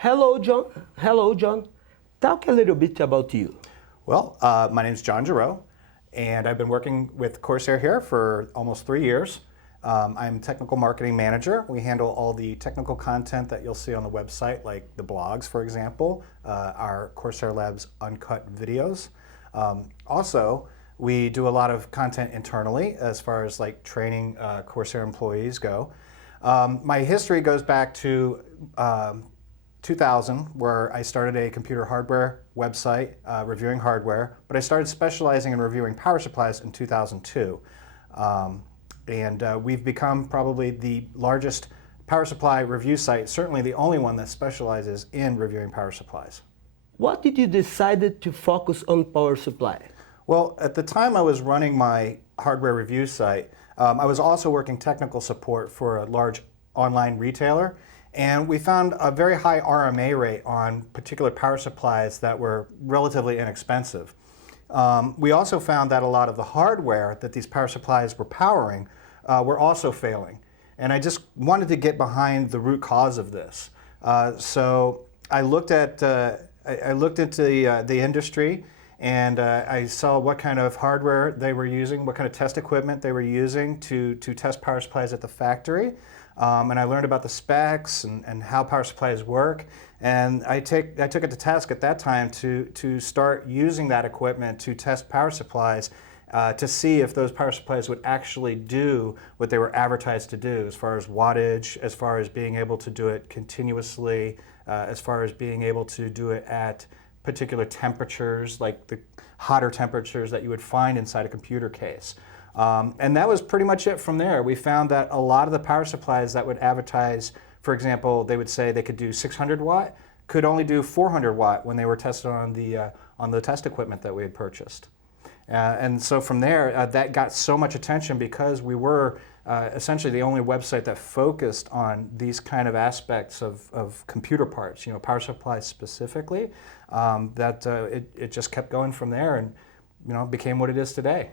Hello, John. Hello, John. Talk a little bit about you. Well, my name is Jon Gerow, and I've been working with Corsair here for almost 3 years. I'm technical marketing manager. We handle all the technical content that you'll see on the website, like the blogs, for example, our Corsair Labs uncut videos. Also, we do a lot of content internally as far as like training Corsair employees go. My history goes back to 2000, where I started a computer hardware website reviewing hardware, but I started specializing in reviewing power supplies in 2002. We've become probably the largest power supply review site, certainly the only one that specializes in reviewing power supplies. What did you decide to focus on power supply? Well, at the time I was running my hardware review site, I was also working technical support for a large online retailer, and we found a very high RMA rate on particular power supplies that were relatively inexpensive. We also found that a lot of the hardware that these power supplies were powering were also failing. And I just wanted to get behind the root cause of this. So I looked into the industry, and I saw what kind of hardware they were using, what kind of test equipment they were using to test power supplies at the factory. And I learned about the specs and how power supplies work. And I took it to task at that time to start using that equipment to test power supplies to see if those power supplies would actually do what they were advertised to do, as far as wattage, as far as being able to do it continuously, as far as being able to do it at particular temperatures, like the hotter temperatures that you would find inside a computer case. And that was pretty much it from there. We found that a lot of the power supplies that would advertise, for example, they would say they could do 600 watt, could only do 400 watt when they were tested on the test equipment that we had purchased. And so from there, that got so much attention because we were essentially the only website that focused on these kind of aspects of computer parts, power supplies specifically, that it just kept going from there and became what it is today.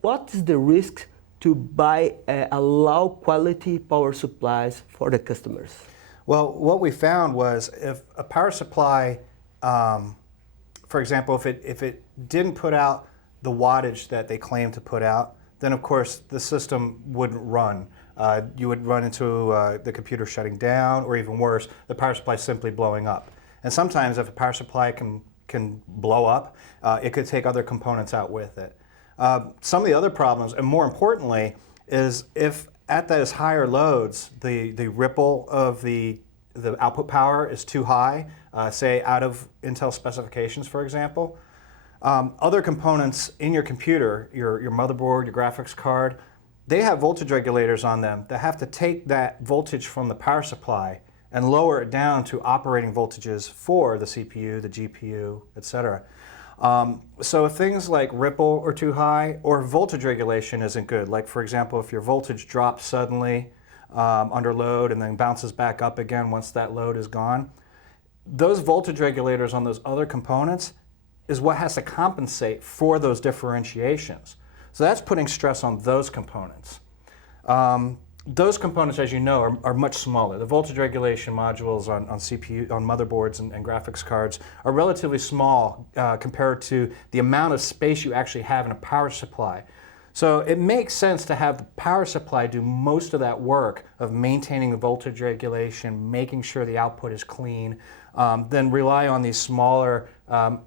What is the risk to buy a low quality power supplies for the customers? Well, what we found was if a power supply, for example, if it didn't put out the wattage that they claimed to put out, then of course the system wouldn't run. You would run into the computer shutting down, or even worse, the power supply simply blowing up. And sometimes if a power supply can blow up, it could take other components out with it. Some of the other problems, and more importantly, is if at those higher loads, the ripple of the output power is too high, say out of Intel specifications, for example, other components in your computer, your motherboard, your graphics card, they have voltage regulators on them that have to take that voltage from the power supply and lower it down to operating voltages for the CPU, the GPU, etc. So if things like ripple are too high, or voltage regulation isn't good, like for example, if your voltage drops suddenly under load and then bounces back up again once that load is gone, those voltage regulators on those other components is what has to compensate for those differentiations. So that's putting stress on those components. Those components, as you know, are much smaller. The voltage regulation modules on CPU, on motherboards and graphics cards are relatively small compared to the amount of space you actually have in a power supply. So it makes sense to have the power supply do most of that work of maintaining the voltage regulation, making sure the output is clean, then rely on these smaller,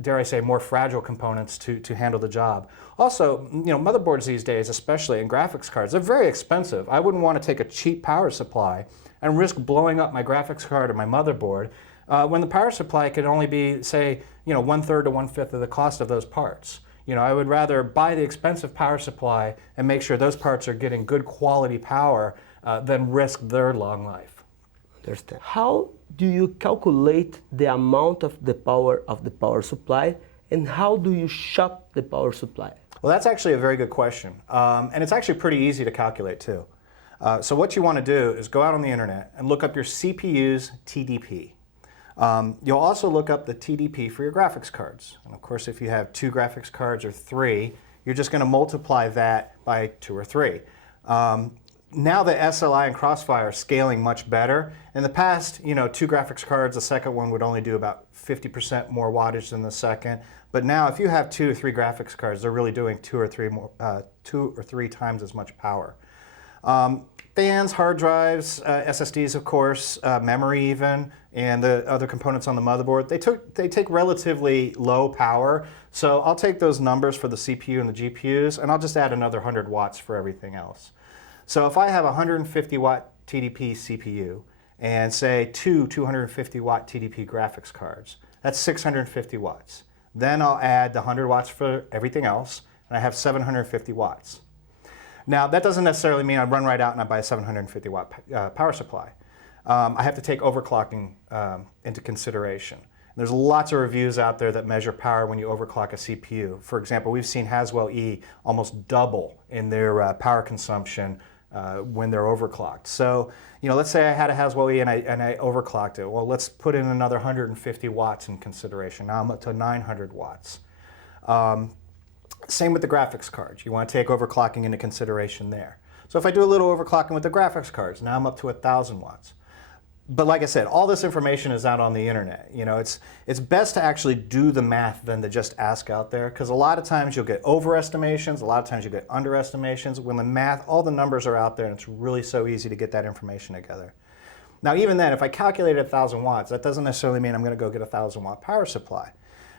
dare I say, more fragile components to handle the job. Also, motherboards these days, especially in graphics cards, they're very expensive. I wouldn't want to take a cheap power supply and risk blowing up my graphics card or my motherboard when the power supply could only be, say, 1/3 to 1/5 of the cost of those parts. I would rather buy the expensive power supply and make sure those parts are getting good quality power than risk their long life. Understand. How do you calculate the amount of the power supply, and how do you shop the power supply? Well, that's actually a very good question, and it's actually pretty easy to calculate too. So what you want to do is go out on the internet and look up your CPU's TDP. You'll also look up the TDP for your graphics cards. And of course, if you have 2 graphics cards or 3, you're just going to multiply that by 2 or 3. now the SLI and Crossfire are scaling much better. In the past, you know, 2 graphics cards, the second one would only do about 50% more wattage than the second. But now, if you have 2 or 3 graphics cards, they're really doing 2 or 3 times as much power. Fans, hard drives, SSDs, of course, memory even, and the other components on the motherboard, they take relatively low power. So I'll take those numbers for the CPU and the GPUs, and I'll just add another 100 watts for everything else. So if I have a 150 watt TDP CPU and say 2 250 watt TDP graphics cards, that's 650 watts. Then I'll add the 100 watts for everything else, and I have 750 watts. Now, that doesn't necessarily mean I run right out and I buy a 750 watt power supply. I have to take overclocking into consideration. There's lots of reviews out there that measure power when you overclock a CPU. For example, we've seen Haswell E almost double in their power consumption when they're overclocked. So, you know, let's say I had a Haswell E and I overclocked it. Well, let's put in another 150 watts in consideration. Now I'm up to 900 watts. Same with the graphics cards. You want to take overclocking into consideration there. So if I do a little overclocking with the graphics cards, now I'm up to 1,000 watts. But like I said, all this information is out on the internet. You know, it's best to actually do the math than to just ask out there, because a lot of times you'll get overestimations, a lot of times you'll get underestimations. When the math, all the numbers are out there, and it's really so easy to get that information together. Now, even then, if I calculated 1,000 watts, that doesn't necessarily mean I'm going to go get a 1,000 watt power supply.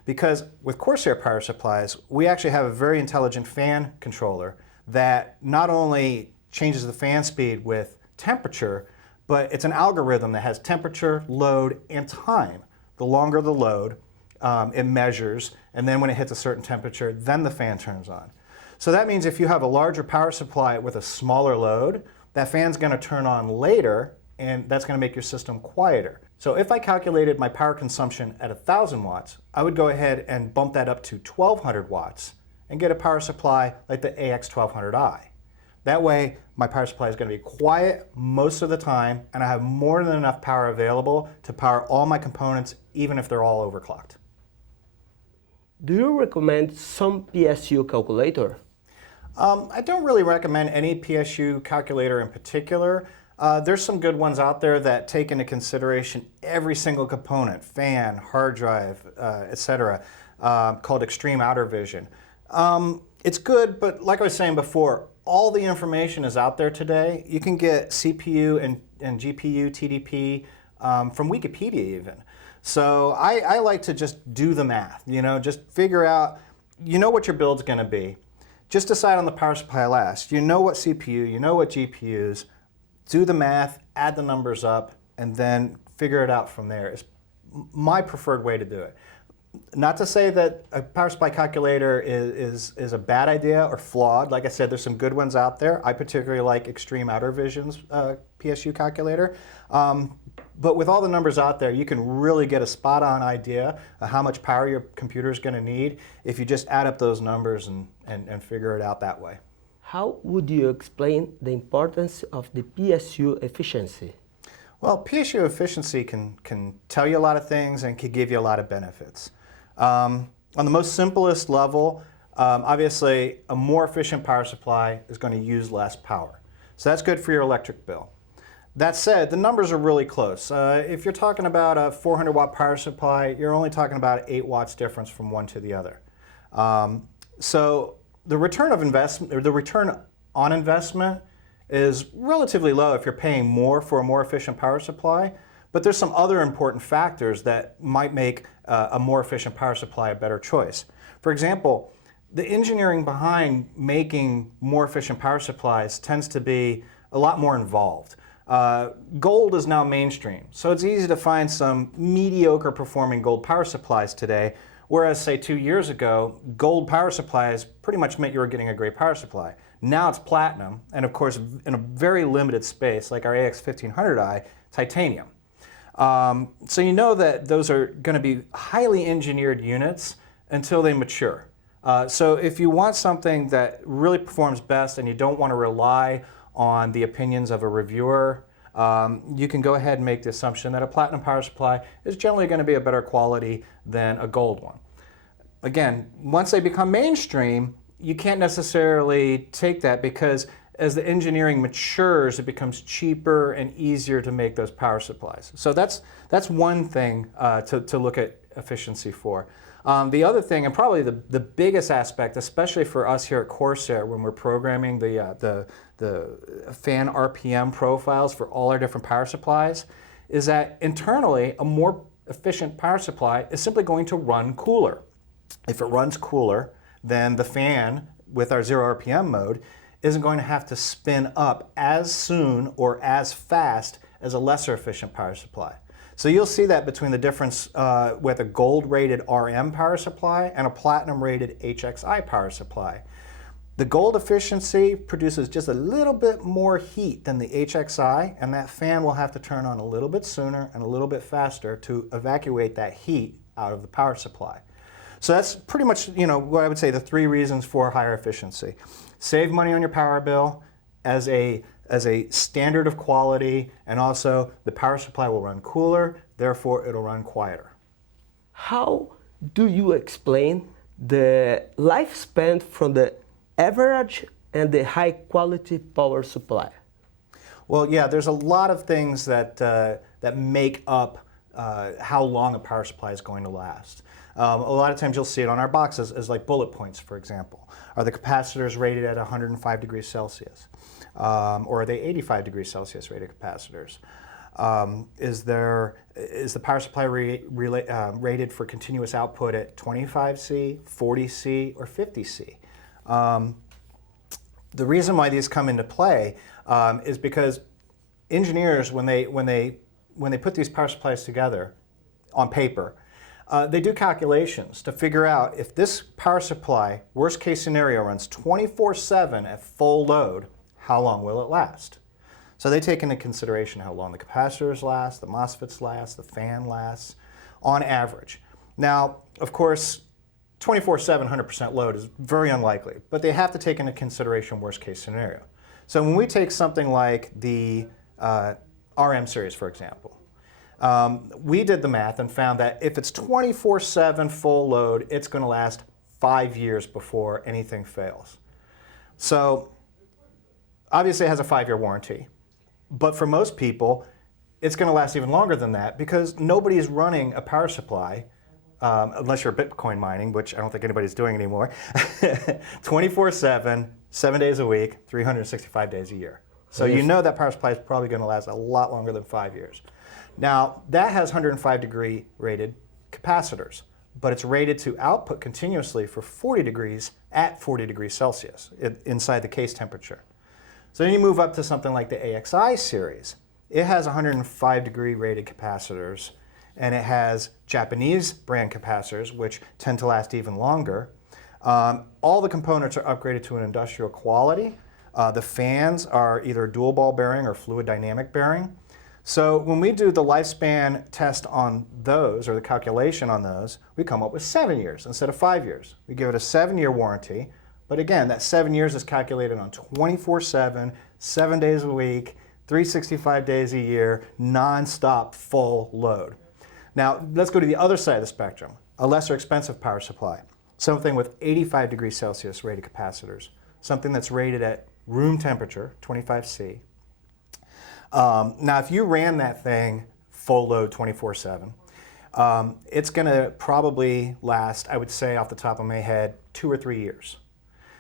Because with Corsair power supplies, we actually have a very intelligent fan controller that not only changes the fan speed with temperature, but it's an algorithm that has temperature, load, and time. The longer the load, it measures, and then when it hits a certain temperature, then the fan turns on. So that means if you have a larger power supply with a smaller load, that fan's going to turn on later, and that's going to make your system quieter. So if I calculated my power consumption at 1,000 watts, I would go ahead and bump that up to 1,200 watts and get a power supply like the AX1200i. That way, my power supply is going to be quiet most of the time, and I have more than enough power available to power all my components, even if they're all overclocked. Do you recommend some PSU calculator? I don't really recommend any PSU calculator in particular. There's some good ones out there that take into consideration every single component, fan, hard drive, etc., called Extreme Outer Vision. It's good, but like I was saying before, all the information is out there today. You can get CPU and GPU TDP from Wikipedia even. So I like to just do the math, you know, just figure out, you know what your build's going to be. Just decide on the power supply last. You know what CPU, you know what GPUs. Do the math, add the numbers up, and then figure it out from there. It's my preferred way to do it. Not to say that a power supply calculator is a bad idea or flawed. Like I said, there's some good ones out there. I particularly like Extreme Outer Vision's PSU calculator. But with all the numbers out there, you can really get a spot-on idea of how much power your computer is going to need if you just add up those numbers and figure it out that way. How would you explain the importance of the PSU efficiency? Well, PSU efficiency can tell you a lot of things and can give you a lot of benefits. On the most simplest level, obviously a more efficient power supply is going to use less power. So that's good for your electric bill. That said, the numbers are really close. If you're talking about a 400 watt power supply, you're only talking about 8 watts difference from one to the other. So the return of investment, or the return on investment, is relatively low if you're paying more for a more efficient power supply. But there's some other important factors that might make a more efficient power supply a better choice. For example, the engineering behind making more efficient power supplies tends to be a lot more involved. Gold is now mainstream, so it's easy to find some mediocre performing gold power supplies today, whereas say 2 years ago, gold power supplies pretty much meant you were getting a great power supply. Now it's platinum, and of course in a very limited space like our AX1500i, titanium. So you know that those are going to be highly engineered units until they mature. So if you want something that really performs best and you don't want to rely on the opinions of a reviewer, you can go ahead and make the assumption that a platinum power supply is generally going to be a better quality than a gold one. Again, once they become mainstream, you can't necessarily take that because as the engineering matures, it becomes cheaper and easier to make those power supplies. So that's one thing to look at efficiency for. The other thing, and probably the biggest aspect, especially for us here at Corsair when we're programming the fan RPM profiles for all our different power supplies, is that internally a more efficient power supply is simply going to run cooler. If it runs cooler, then the fan with our 0 RPM mode isn't going to have to spin up as soon or as fast as a lesser efficient power supply. So you'll see that between the difference with a gold rated RM power supply and a platinum rated HXI power supply. The gold efficiency produces just a little bit more heat than the HXI, and that fan will have to turn on a little bit sooner and a little bit faster to evacuate that heat out of the power supply. So that's pretty much, what I would say the 3 reasons for higher efficiency. Save money on your power bill as a standard of quality, and also the power supply will run cooler, therefore it'll run quieter. How do you explain the lifespan from the average and the high quality power supply? Well, yeah, there's a lot of things that make up how long a power supply is going to last. A lot of times you'll see it on our boxes as like bullet points, for example. Are the capacitors rated at 105 degrees Celsius? Or are they 85 degrees Celsius rated capacitors? Is the power supply rated for continuous output at 25C, 40C, or 50C? The reason why these come into play is because engineers, when they put these power supplies together on paper, they do calculations to figure out if this power supply, worst case scenario, runs 24/7 at full load, how long will it last? So they take into consideration how long the capacitors last, the MOSFETs last, the fan lasts, on average. Now, of course, 24/7, 100% load is very unlikely, but they have to take into consideration worst case scenario. So when we take something like the RM series, for example, we did the math and found that if it's 24/7 full load, it's going to last 5 years before anything fails. So obviously it has a 5-year warranty, but for most people, it's going to last even longer than that because nobody's running a power supply, unless you're Bitcoin mining, which I don't think anybody's doing anymore, 24/7, 7 days a week, 365 days a year. So you know that power supply is probably going to last a lot longer than 5 years. Now, that has 105 degree rated capacitors, but it's rated to output continuously for 40 degrees at 40 degrees Celsius inside the case temperature. So then you move up to something like the AXI series. It has 105 degree rated capacitors, and it has Japanese brand capacitors, which tend to last even longer. All the components are upgraded to an industrial quality. The fans are either dual ball bearing or fluid dynamic bearing. So when we do the lifespan test on those, or the calculation on those, we come up with 7 years instead of 5 years. We give it a 7-year warranty, but again, that 7 years is calculated on 24/7, 7 days a week, 365 days a year, non-stop full load. Now, let's go to the other side of the spectrum, a lesser expensive power supply, something with 85 degrees Celsius rated capacitors, something that's rated at room temperature, 25C. Now, if you ran that thing full load 24/7, it's going to probably last, I would say off the top of my head, 2 or 3 years.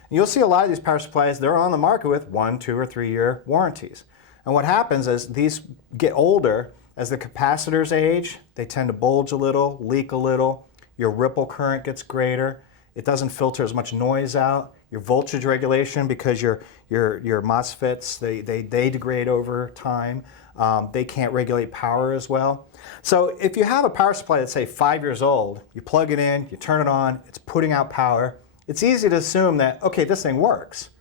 And you'll see a lot of these power supplies, they're on the market with 1, 2, or 3 year warranties. And what happens is these get older, as the capacitors age, they tend to bulge a little, leak a little, your ripple current gets greater, it doesn't filter as much noise out, your voltage regulation, because your MOSFETs, they degrade over time, they can't regulate power as well. So if you have a power supply that's, say, 5 years old, you plug it in, you turn it on, it's putting out power, it's easy to assume that, okay, this thing works.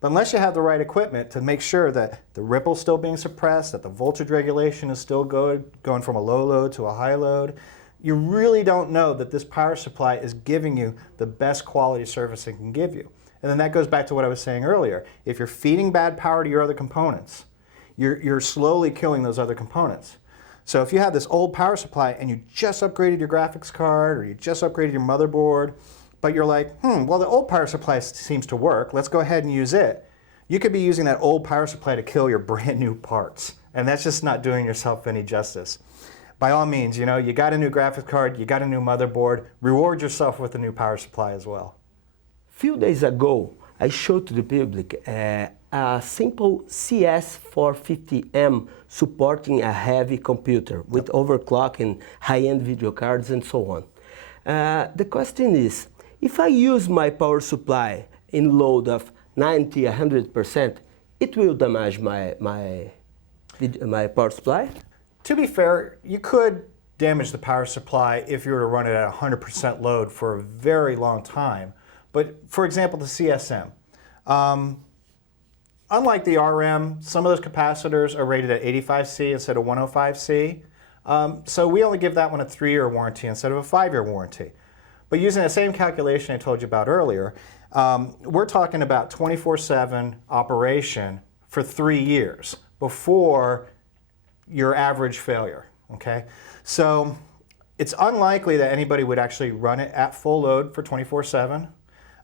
But unless you have the right equipment to make sure that the ripple's still being suppressed, that the voltage regulation is still good, going from a low load to a high load, you really don't know that this power supply is giving you the best quality service it can give you. And then that goes back to what I was saying earlier. If you're feeding bad power to your other components, you're slowly killing those other components. So if you have this old power supply and you just upgraded your graphics card or you just upgraded your motherboard, but you're like, well, the old power supply seems to work, let's go ahead and use it. you could be using that old power supply to kill your brand new parts. And that's just not doing yourself any justice. By all means, you know, you got a new graphics card, you got a new motherboard, reward yourself with a new power supply as well. Few days ago, I showed to the public a simple CS450M supporting a heavy computer with overclocking, high-end video cards and so on. The question is, if I use my power supply in load of 90, 100%, it will damage my power supply? To be fair, you could damage the power supply if you were to run it at 100% load for a very long time. But for example, the CSM, unlike the RM, some of those capacitors are rated at 85C instead of 105C. So we only give that one a 3-year warranty instead of a 5-year warranty. But using the same calculation I told you about earlier, we're talking about 24/7 operation for 3 years before your average failure, okay? So it's unlikely that anybody would actually run it at full load for 24/7.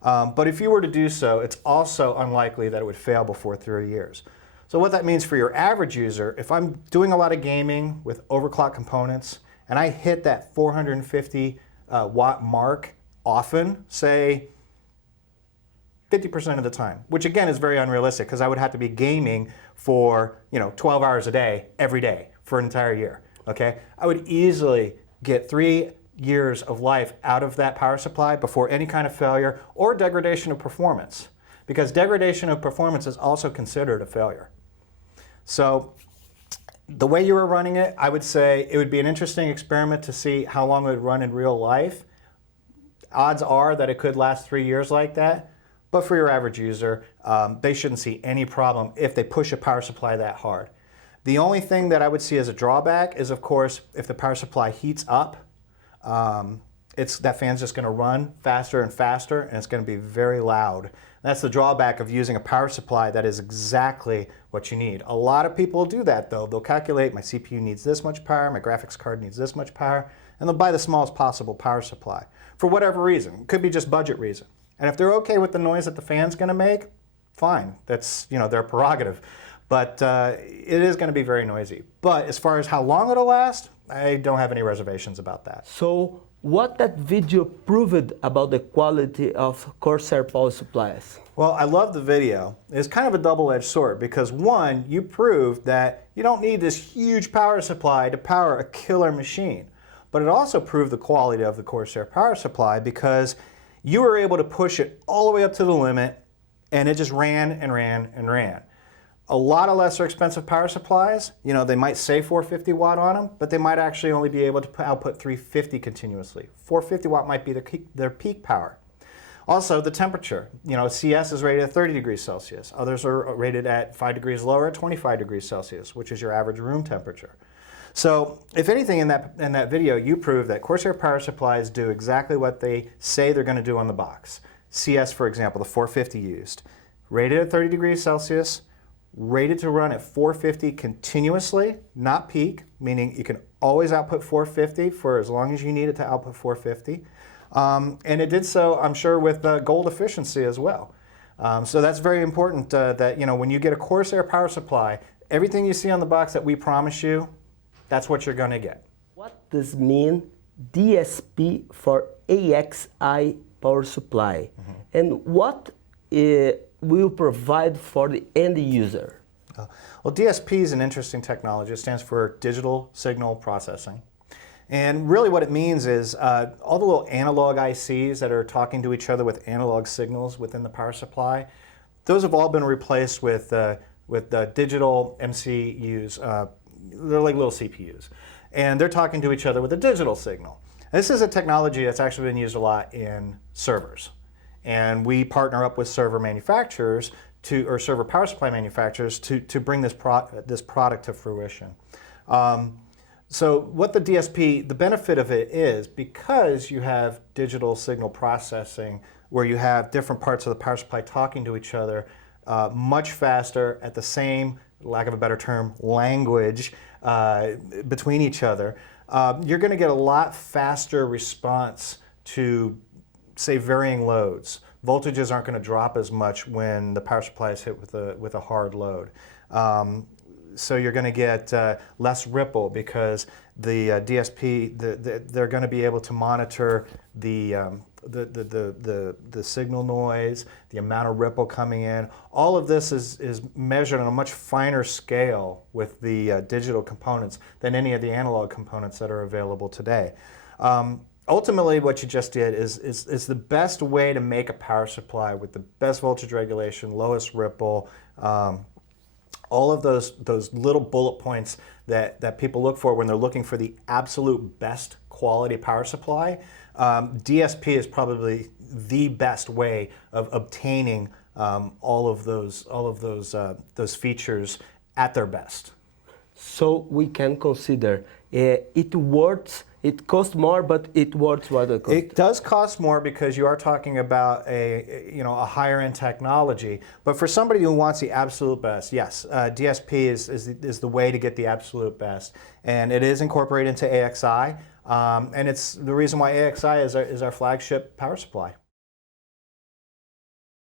But if you were to do so, it's also unlikely that it would fail before 3 years. So what that means for your average user, if I'm doing a lot of gaming with overclock components and I hit that 450 watt mark often, say 50% of the time, which again is very unrealistic because I would have to be gaming for 12 hours a day, every day for an entire year, okay? I would easily get 3 years of life out of that power supply before any kind of failure or degradation of performance, because degradation of performance is also considered a failure. So the way you were running it, I would say it would be an interesting experiment to see how long it would run in real life. Odds are that it could last 3 years like that. But for your average user, they shouldn't see any problem if they push a power supply that hard. The only thing that I would see as a drawback is, of course, if the power supply heats up, that fan's just going to run faster and faster, and it's going to be very loud. That's the drawback of using a power supply that is exactly what you need. A lot of people do that, though. They'll calculate, my CPU needs this much power, my graphics card needs this much power, and they'll buy the smallest possible power supply for whatever reason. It could be just budget reason. And if they're okay with the noise that the fan's going to make, fine. That's their prerogative. But it is going to be very noisy. But as far as how long it'll last, I don't have any reservations about that. So what that video proved about the quality of Corsair power supplies? Well, I love the video. It's kind of a double-edged sword because one, you proved that you don't need this huge power supply to power a killer machine. But it also proved the quality of the Corsair power supply because you were able to push it all the way up to the limit, and it just ran and ran and ran. A lot of lesser expensive power supplies, they might say 450 watt on them, but they might actually only be able to output 350 continuously. 450 watt might be their peak power. Also, the temperature. CS is rated at 30 degrees Celsius. Others are rated at 5 degrees lower at 25 degrees Celsius, which is your average room temperature. So if anything in that video, you prove that Corsair power supplies do exactly what they say they're going to do on the box. CS, for example, the 450 used, rated at 30 degrees Celsius, rated to run at 450 continuously, not peak, meaning you can always output 450 for as long as you need it to output 450. And it did so, I'm sure, with gold efficiency as well. So that's very important that when you get a Corsair power supply, everything you see on the box that we promise you, that's what you're going to get. What does mean DSP for AXI power supply? Mm-hmm. And what will provide for the end user? Well, DSP is an interesting technology. It stands for Digital Signal Processing. And really what it means is all the little analog ICs that are talking to each other with analog signals within the power supply, those have all been replaced with digital MCUs. They're like little CPUs. And they're talking to each other with a digital signal. This is a technology that's actually been used a lot in servers. And we partner up with server manufacturers or server power supply manufacturers to bring this product to fruition. So what the DSP, the benefit of it is because you have digital signal processing where you have different parts of the power supply talking to each other much faster at the same, lack of a better term, language between each other, you're going to get a lot faster response to, say, varying loads. voltages aren't going to drop as much when the power supply is hit with a hard load. So you're going to get less ripple because the DSP, they're going to be able to monitor the signal noise, the amount of ripple coming in. All of this is measured on a much finer scale with the digital components than any of the analog components that are available today. Ultimately, what you just did is the best way to make a power supply with the best voltage regulation, lowest ripple, all of those little bullet points that people look for when they're looking for the absolute best quality power supply. DSP is probably the best way of obtaining all of those features at their best. So we can consider it works. It costs more, but it works what it costs. It does cost more because you are talking about a higher end technology. But for somebody who wants the absolute best, yes, DSP is the way to get the absolute best, and it is incorporated into AXI, and it's the reason why AXI is our flagship power supply.